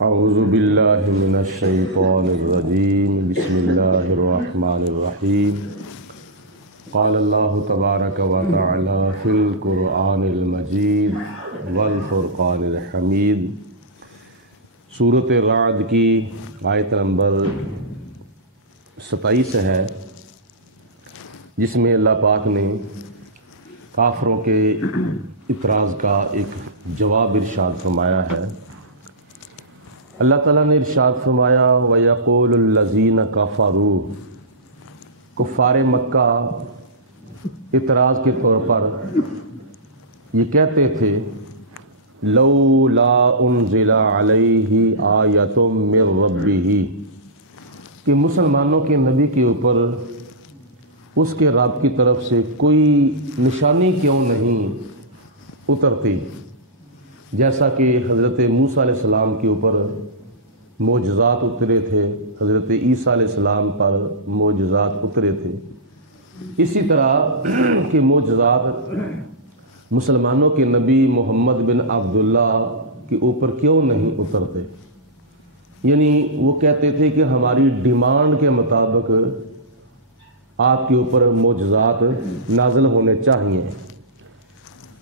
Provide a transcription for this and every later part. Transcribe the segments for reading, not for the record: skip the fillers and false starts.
اعوذ باللہ من الشیطان الرجیم بسم اللہ الرحمن الرحیم قال اللہ تبارک و تعالی فی القرآن المجید والفرقان الحمید۔ سورۃ رعد کی آیت نمبر 27 ہے، جس میں اللہ پاک نے کافروں کے اعتراض کا ایک جواب ارشاد فرمایا ہے۔ اللہ تعالیٰ نے ارشاد فرمایا وَيَقُولُ الَّذِينَ كَفَرُوا، کفار مکہ اعتراض کے طور پر یہ کہتے تھے لَوْلَا أُنزِلَ عَلَيْهِ آیَةٌ مِّن رَبِّهِ، کہ مسلمانوں کے نبی کے اوپر اس کے رب کی طرف سے کوئی نشانی کیوں نہیں اترتی، جیسا کہ حضرت موسیٰ علیہ السلام کے اوپر معجزات اترے تھے، حضرت عیسیٰ علیہ السلام پر معجزات اترے تھے، اسی طرح کہ معجزات مسلمانوں کے نبی محمد بن عبداللہ کے اوپر کیوں نہیں اترتے۔ یعنی وہ کہتے تھے کہ ہماری ڈیمانڈ کے مطابق آپ کے اوپر معجزات نازل ہونے چاہیے۔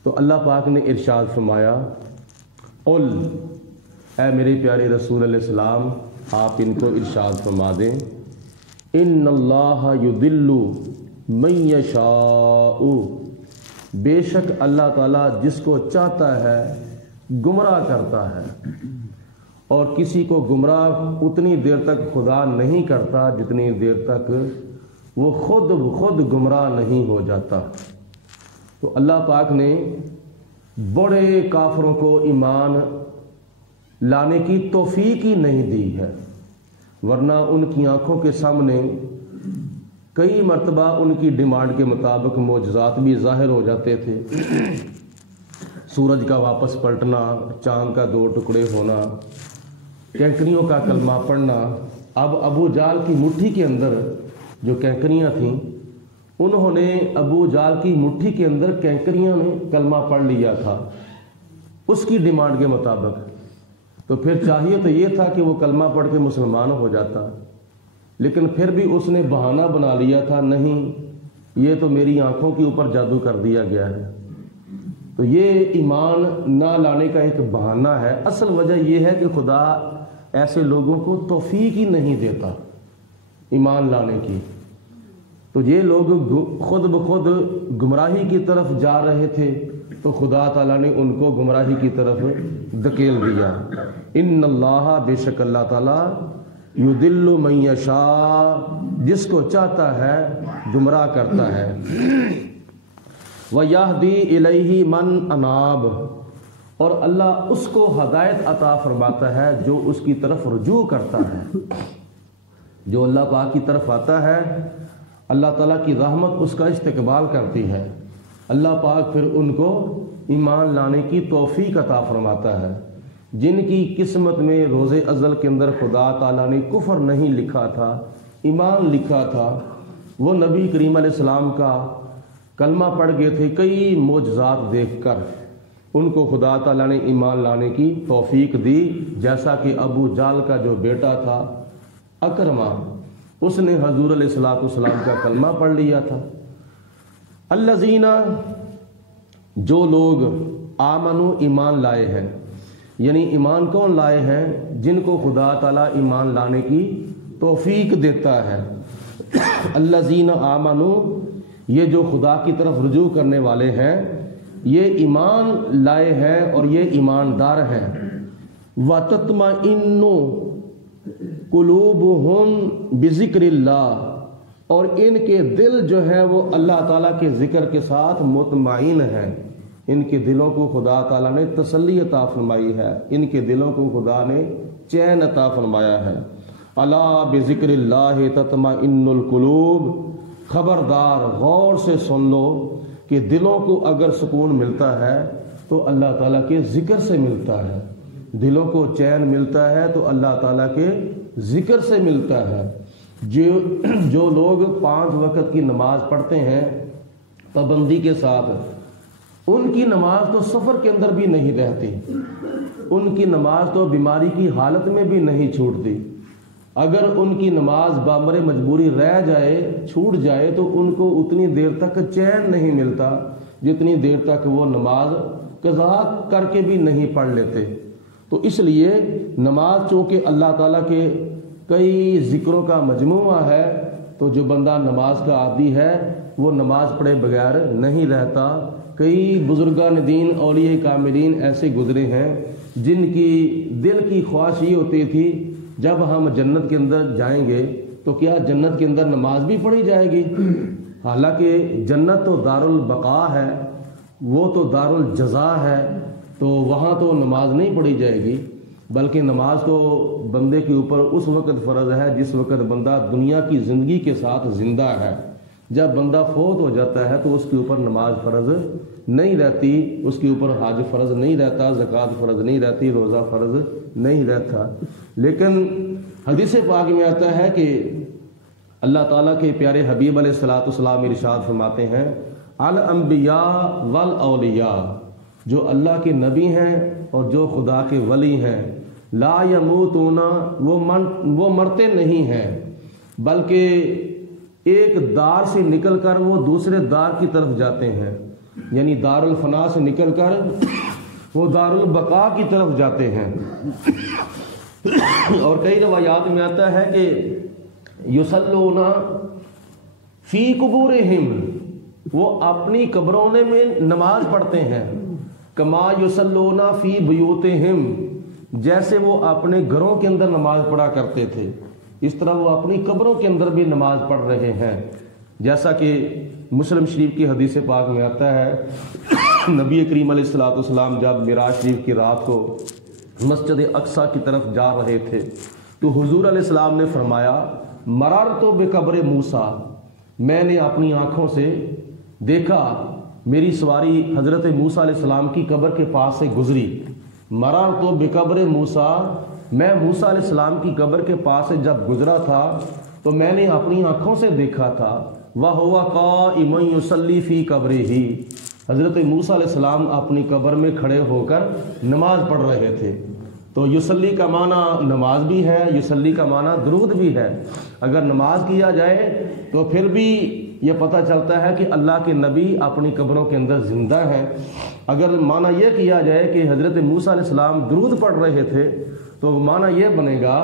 تو اللہ پاک نے ارشاد فرمایا قل، اے میرے پیارے رسول علیہ السلام آپ ان کو ارشاد فرما دیں ان اللہ یضل من یشاء، بے شک اللہ تعالیٰ جس کو چاہتا ہے گمراہ کرتا ہے، اور کسی کو گمراہ اتنی دیر تک خدا نہیں کرتا جتنی دیر تک وہ خود گمراہ نہیں ہو جاتا۔ تو اللہ پاک نے بڑے کافروں کو ایمان لانے کی توفیق ہی نہیں دی ہے، ورنہ ان کی آنکھوں کے سامنے کئی مرتبہ ان کی ڈیمانڈ کے مطابق معجزات بھی ظاہر ہو جاتے تھے، سورج کا واپس پلٹنا، چاند کا 2 ٹکڑے ہونا، کینکریوں کا کلمہ پڑھنا۔ اب ابو جال کی مٹھی کے اندر جو کینکریاں تھیں، انہوں نے ابو جال کی مٹھی کے اندر کینکریاں نے کلمہ پڑھ لیا تھا اس کی ڈیمانڈ کے مطابق، تو پھر چاہیے تو یہ تھا کہ وہ کلمہ پڑھ کے مسلمان ہو جاتا، لیکن پھر بھی اس نے بہانہ بنا لیا تھا نہیں یہ تو میری آنکھوں کے اوپر جادو کر دیا گیا ہے۔ تو یہ ایمان نہ لانے کا ایک بہانہ ہے، اصل وجہ یہ ہے کہ خدا ایسے لوگوں کو توفیق ہی نہیں دیتا ایمان لانے کی۔ تو یہ لوگ خود بخود گمراہی کی طرف جا رہے تھے، تو خدا تعالیٰ نے ان کو گمراہی کی طرف دھکیل دیا۔ ان اللہ، بے شک اللہ تعالیٰ، یضل من یشاء، جس کو چاہتا ہے گمراہ کرتا ہے، وَیہدی الیہ من اناب، اور اللہ اس کو ہدایت عطا فرماتا ہے جو اس کی طرف رجوع کرتا ہے۔ جو اللہ پاک کی طرف آتا ہے، اللہ تعالیٰ کی رحمت اس کا استقبال کرتی ہے، اللہ پاک پھر ان کو ایمان لانے کی توفیق عطا فرماتا ہے۔ جن کی قسمت میں روز ازل کے اندر خدا تعالیٰ نے کفر نہیں لکھا تھا، ایمان لکھا تھا، وہ نبی کریم علیہ السلام کا کلمہ پڑھ گئے تھے، کئی معجزات دیکھ کر ان کو خدا تعالیٰ نے ایمان لانے کی توفیق دی، جیسا کہ ابو جال کا جو بیٹا تھا اکرمہ، اس نے حضور علیہ السلام کا کلمہ پڑھ لیا تھا۔ الذین، جو لوگ آمنو، ایمان لائے ہیں، یعنی ایمان کون لائے ہیں؟ جن کو خدا تعالیٰ ایمان لانے کی توفیق دیتا ہے۔ الذین آمنو، یہ جو خدا کی طرف رجوع کرنے والے ہیں، یہ ایمان لائے ہیں اور یہ ایماندار ہیں۔ وَتَطْمَئِنُّ قُلُوبُهُمْ بِذِكْرِ اللَّهِ، اور ان کے دل جو ہے وہ اللہ تعالیٰ کے ذکر کے ساتھ مطمئن ہیں، ان کے دلوں کو خدا تعالیٰ نے تسلی عطا فرمائی ہے، ان کے دلوں کو خدا نے چین عطا فرمایا ہے۔ الا بذکر اللہ تطمئن القلوب، خبردار غور سے سن لو کہ دلوں کو اگر سکون ملتا ہے تو اللہ تعالیٰ کے ذکر سے ملتا ہے، دلوں کو چین ملتا ہے تو اللہ تعالیٰ کے ذکر سے ملتا ہے۔ جو لوگ 5 وقت کی نماز پڑھتے ہیں پابندی کے ساتھ، ان کی نماز تو سفر کے اندر بھی نہیں رہتی، ان کی نماز تو بیماری کی حالت میں بھی نہیں چھوٹتی. اگر ان کی نماز بامر مجبوری رہ جائے، چھوٹ جائے، تو ان کو اتنی دیر تک چین نہیں ملتا جتنی دیر تک وہ نماز قضا کر کے بھی نہیں پڑھ لیتے. تو اس لیے نماز چونکہ اللہ تعالیٰ کے کئی ذکروں کا مجموعہ ہے، تو جو بندہ نماز کا عادی ہے وہ نماز پڑھے بغیر نہیں رہتا. کئی بزرگان دین اولیاء کاملین ایسے گزرے ہیں جن کی دل کی خواہش یہ ہوتی تھی جب ہم جنت کے اندر جائیں گے تو کیا جنت کے اندر نماز بھی پڑھی جائے گی. حالانکہ جنت تو دار البقاء ہے، وہ تو دار الجزا ہے، تو وہاں تو نماز نہیں پڑھی جائے گی، بلکہ نماز تو بندے کے اوپر اس وقت فرض ہے جس وقت بندہ دنیا کی زندگی کے ساتھ زندہ ہے. جب بندہ فوت ہو جاتا ہے تو اس کے اوپر نماز فرض نہیں رہتی، اس کے اوپر حج فرض نہیں رہتا، زکوٰۃ فرض نہیں رہتی، روزہ فرض نہیں رہتا. لیکن حدیث پاک میں آتا ہے کہ اللہ تعالیٰ کے پیارے حبیب علیہ الصلوۃ والسلام ارشاد فرماتے ہیں الانبیاء والاولیاء، جو اللہ کے نبی ہیں اور جو خدا کے ولی ہیں، لا یموتون، وہ مرتے نہیں ہیں، بلکہ ایک دار سے نکل کر وہ دوسرے دار کی طرف جاتے ہیں. یعنی دار الفنا سے نکل کر وہ دار البقاء کی طرف جاتے ہیں. اور کئی روایات میں آتا ہے کہ یصلون فی قبورہم، وہ اپنی قبروں میں نماز پڑھتے ہیں. کما یصلون فی بیوتہم، جیسے وہ اپنے گھروں کے اندر نماز پڑھا کرتے تھے، اس طرح وہ اپنی قبروں کے اندر بھی نماز پڑھ رہے ہیں. جیسا کہ مسلم شریف کی حدیث پاک میں آتا ہے نبی کریم علیہ الصلوۃ والسلام جب معراج شریف کی رات کو مسجد اقصیٰ کی طرف جا رہے تھے تو حضور علیہ السلام نے فرمایا مررت بقبر موسیٰ، میں نے اپنی آنکھوں سے دیکھا، میری سواری حضرت موسیٰ علیہ السلام کی قبر کے پاس سے گزری. مررت بقبر موسیٰ، میں موسیٰ علیہ السلام کی قبر کے پاس سے جب گزرا تھا تو میں نے اپنی آنکھوں سے دیکھا تھا وَهُوَ قَائِمٌ يُصَلِّي فِي قَبْرِهِ، حضرت موسیٰ علیہ السلام اپنی قبر میں کھڑے ہو کر نماز پڑھ رہے تھے. تو یصلی کا معنی نماز بھی ہے، یصلی کا معنی درود بھی ہے. اگر نماز کیا جائے تو پھر بھی یہ پتہ چلتا ہے کہ اللہ کے نبی اپنی قبروں کے اندر زندہ ہیں. اگر معنی یہ کیا جائے کہ حضرت موسیٰ علیہ السلام درود پڑھ رہے تھے تو معنی یہ بنے گا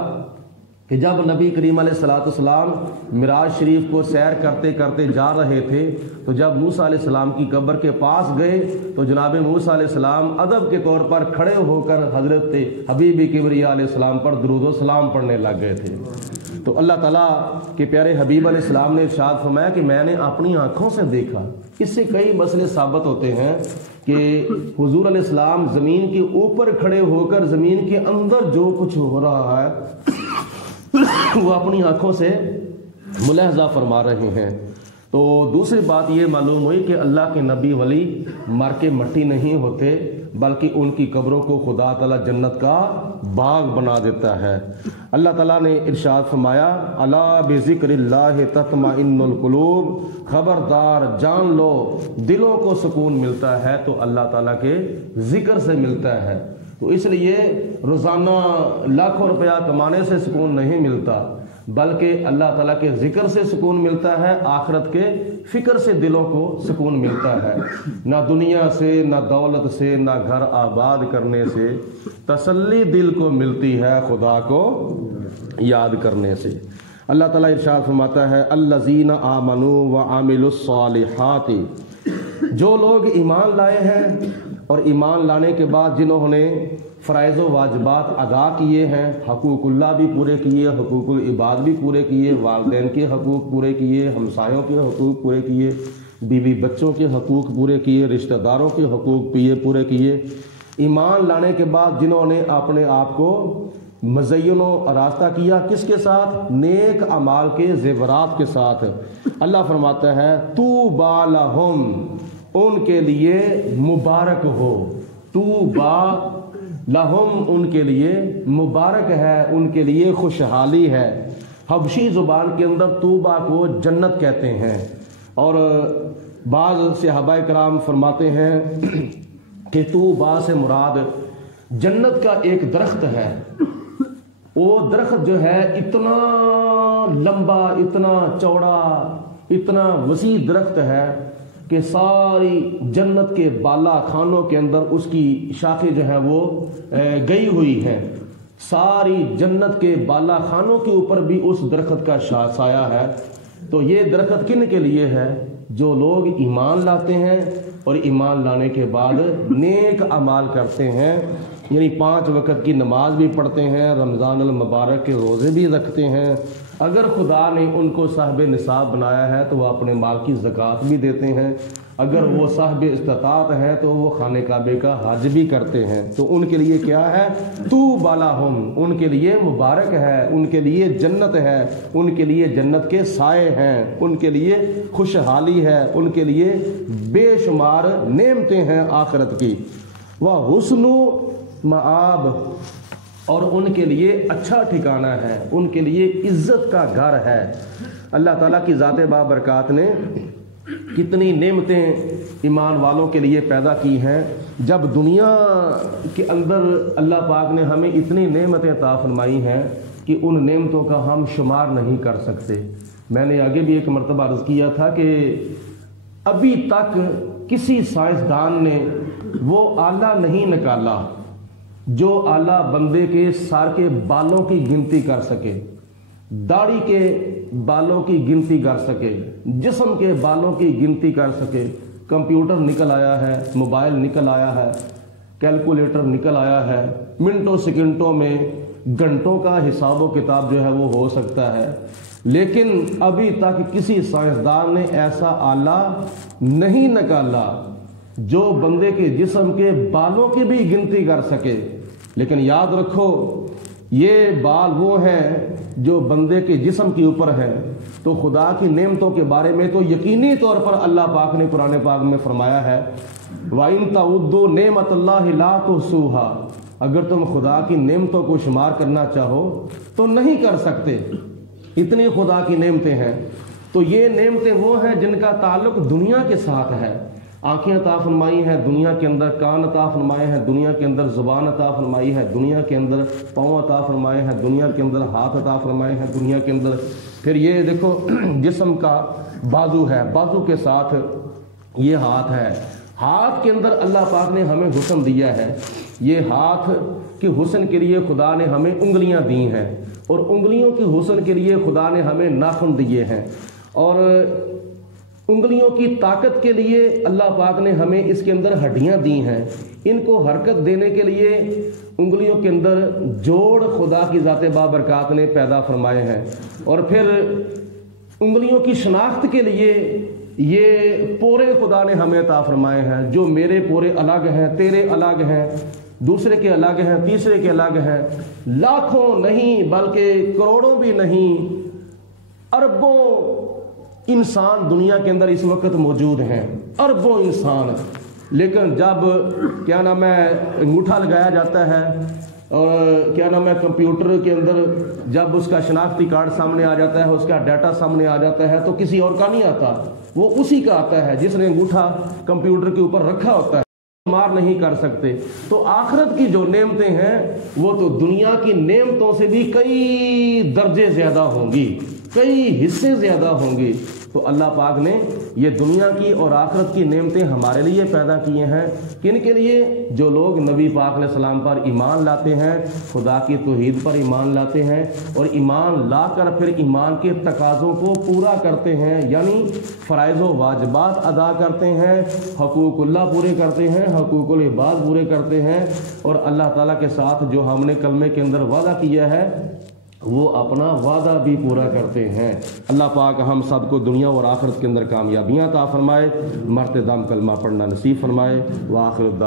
کہ جب نبی کریم علیہ الصلوۃ والسلام معراج شریف کو سیر کرتے کرتے جا رہے تھے تو جب موسیٰ علیہ السلام کی قبر کے پاس گئے تو جناب موسیٰ علیہ السلام ادب کے طور پر کھڑے ہو کر حضرت حبیب کبریا علیہ السلام پر درود و سلام پڑھنے لگ گئے تھے. تو اللہ تعالیٰ کے پیارے حبیب علیہ السلام نے ارشاد فرمایا کہ میں نے اپنی آنکھوں سے دیکھا. اس سے کئی مسئلے ثابت ہوتے ہیں کہ حضور علیہ السلام زمین کے اوپر کھڑے ہو کر زمین کے اندر جو کچھ ہو رہا ہے وہ اپنی آنکھوں سے ملاحظہ فرما رہے ہیں. تو دوسری بات یہ معلوم ہوئی کہ اللہ کے نبی ولی مر کے مٹی نہیں ہوتے، بلکہ ان کی قبروں کو خدا تعالیٰ جنت کا باغ بنا دیتا ہے. اللہ تعالیٰ نے ارشاد فرمایا الا بذکر اللہ تطمئن القلوب، خبردار جان لو دلوں کو سکون ملتا ہے تو اللہ تعالیٰ کے ذکر سے ملتا ہے. تو اس لیے روزانہ لاکھوں روپیہ کمانے سے سکون نہیں ملتا، بلکہ اللہ تعالیٰ کے ذکر سے سکون ملتا ہے، آخرت کے فکر سے دلوں کو سکون ملتا ہے. نہ دنیا سے، نہ دولت سے، نہ گھر آباد کرنے سے، تسلی دل کو ملتی ہے خدا کو یاد کرنے سے. اللہ تعالیٰ ارشاد فرماتا ہے الذین آمنوا وعملوا الصالحات، جو لوگ ایمان لائے ہیں اور ایمان لانے کے بعد جنہوں نے فرائض و واجبات ادا کیے ہیں، حقوق اللہ بھی پورے کیے، حقوق العباد بھی پورے کیے، والدین کے حقوق پورے کیے، ہمسایوں کے حقوق پورے کیے، بیوی بچوں کے حقوق پورے کیے، رشتہ داروں کے حقوق پورے کیے. ایمان لانے کے بعد جنہوں نے اپنے آپ کو مزین و آراستہ کیا، کس کے ساتھ؟ نیک اعمال کے زیورات کے ساتھ. اللہ فرماتا ہے طوبی لہم، ان کے لیے مبارک ہو. طوبی لہم، ان کے لیے مبارک ہے، ان کے لیے خوشحالی ہے. حبشی زبان کے اندر طوبہ کو جنت کہتے ہیں. اور بعض صحابہ کرام فرماتے ہیں کہ طوبہ سے مراد جنت کا ایک درخت ہے، وہ درخت جو ہے اتنا لمبا، اتنا چوڑا، اتنا وسیع درخت ہے کہ ساری جنت کے بالا خانوں کے اندر اس کی شاخیں جو ہیں وہ گئی ہوئی ہیں۔ ساری جنت کے بالا خانوں کے اوپر بھی اس درخت کا سایہ ہے۔ تو یہ درخت کن کے لیے ہے؟ جو لوگ ایمان لاتے ہیں اور ایمان لانے کے بعد نیک اعمال کرتے ہیں، یعنی 5 وقت کی نماز بھی پڑھتے ہیں، رمضان المبارک کے روزے بھی رکھتے ہیں۔ اگر خدا نے ان کو صاحب نصاب بنایا ہے تو وہ اپنے مال کی زکوٰۃ بھی دیتے ہیں، اگر وہ صاحب استطاعت ہے تو وہ خانہ کعبے کا حج بھی کرتے ہیں۔ تو ان کے لیے کیا ہے؟ طوبی لہم، ان کے لیے مبارک ہے، ان کے لیے جنت ہے، ان کے لیے جنت کے سائے ہیں، ان کے لیے خوشحالی ہے، ان کے لیے بے شمار نعمتیں ہیں آخرت کی۔ وحسن مآب، اور ان کے لیے اچھا ٹھکانہ ہے، ان کے لیے عزت کا گھر ہے۔ اللہ تعالیٰ کی ذات بابرکات نے کتنی نعمتیں ایمان والوں کے لیے پیدا کی ہیں۔ جب دنیا کے اندر اللہ پاک نے ہمیں اتنی نعمتیں عطا فرمائی ہیں کہ ان نعمتوں کا ہم شمار نہیں کر سکتے۔ میں نے آگے بھی ایک مرتبہ عرض کیا تھا کہ ابھی تک کسی سائنسدان نے وہ آلہ نہیں نکالا جو آلہ بندے کے سر کے بالوں کی گنتی کر سکے، داڑھی کے بالوں کی گنتی کر سکے، جسم کے بالوں کی گنتی کر سکے۔ کمپیوٹر نکل آیا ہے، موبائل نکل آیا ہے، کیلکولیٹر نکل آیا ہے، منٹوں سیکنڈوں میں گھنٹوں کا حساب و کتاب جو ہے وہ ہو سکتا ہے، لیکن ابھی تک کسی سائنسدان نے ایسا آلہ نہیں نکالا جو بندے کے جسم کے بالوں کی بھی گنتی کر سکے۔ لیکن یاد رکھو، یہ بال وہ ہیں جو بندے کے جسم کے اوپر ہیں، تو خدا کی نعمتوں کے بارے میں تو یقینی طور پر اللہ پاک نے قرآن پاک میں فرمایا ہے وَإِن تَعُدُّوا نِعْمَتَ اللَّهِ لَا تُحْصُوهَا، اگر تم خدا کی نعمتوں کو شمار کرنا چاہو تو نہیں کر سکتے، اتنی خدا کی نعمتیں ہیں۔ تو یہ نعمتیں وہ ہیں جن کا تعلق دنیا کے ساتھ ہے۔ آنکھیں عطا فرمائی ہیں دنیا کے اندر، کان عطا فرمائے ہیں دنیا کے اندر، زبان عطا فرمائی ہے دنیا کے اندر، پاؤں عطا فرمائے ہیں دنیا کے اندر، ہاتھ عطا فرمائے ہیں دنیا کے اندر۔ پھر یہ دیکھو جسم کا بازو ہے، بازو کے ساتھ یہ ہاتھ ہے، ہاتھ کے اندر اللہ پاک نے ہمیں حسن دیا ہے۔ یہ ہاتھ کے حسن کے لیے خدا نے ہمیں انگلیاں دی ہیں، اور انگلیوں کے حسن کے لیے خدا نے ہمیں ناخن دیے ہیں، اور انگلیوں کی طاقت کے لیے اللہ پاک نے ہمیں اس کے اندر ہڈیاں دی ہیں۔ ان کو حرکت دینے کے لیے انگلیوں کے اندر جوڑ خدا کی ذات بابرکات نے پیدا فرمائے ہیں، اور پھر انگلیوں کی شناخت کے لیے یہ پورے خدا نے ہمیں عطا فرمائے ہیں، جو میرے پورے الگ ہیں، تیرے الگ ہیں، دوسرے کے الگ ہیں، تیسرے کے الگ ہیں، لاکھوں نہیں بلکہ کروڑوں بھی نہیں، اربوں انسان دنیا کے اندر اس وقت موجود ہیں، اربوں انسان۔ لیکن جب کیا نام ہے انگوٹھا لگایا جاتا ہے، اور کیا نام ہے کمپیوٹر کے اندر جب اس کا شناختی کارڈ سامنے آ جاتا ہے، اس کا ڈیٹا سامنے آ جاتا ہے، تو کسی اور کا نہیں آتا، وہ اسی کا آتا ہے جس نے انگوٹھا کمپیوٹر کے اوپر رکھا ہوتا ہے، شمار نہیں کر سکتے۔ تو آخرت کی جو نعمتیں ہیں وہ تو دنیا کی نعمتوں سے بھی کئی درجے زیادہ ہوں گی، کئی حصے زیادہ ہوں گی۔ تو اللہ پاک نے یہ دنیا کی اور آخرت کی نعمتیں ہمارے لیے پیدا کیے ہیں، کن کے لیے؟ جو لوگ نبی پاک علیہ السلام پر ایمان لاتے ہیں، خدا کی توحید پر ایمان لاتے ہیں، اور ایمان لا کر پھر ایمان کے تقاضوں کو پورا کرتے ہیں، یعنی فرائض و واجبات ادا کرتے ہیں، حقوق اللہ پورے کرتے ہیں، حقوق العباد پورے کرتے ہیں، اور اللہ تعالیٰ کے ساتھ جو ہم نے کلمے کے اندر وعدہ کیا ہے وہ اپنا وعدہ بھی پورا کرتے ہیں۔ اللہ پاک ہم سب کو دنیا اور آخرت کے اندر کامیابیاں عطا فرمائے، مرتے دم کلمہ پڑھنا نصیب فرمائے۔ وآخر الدعوانا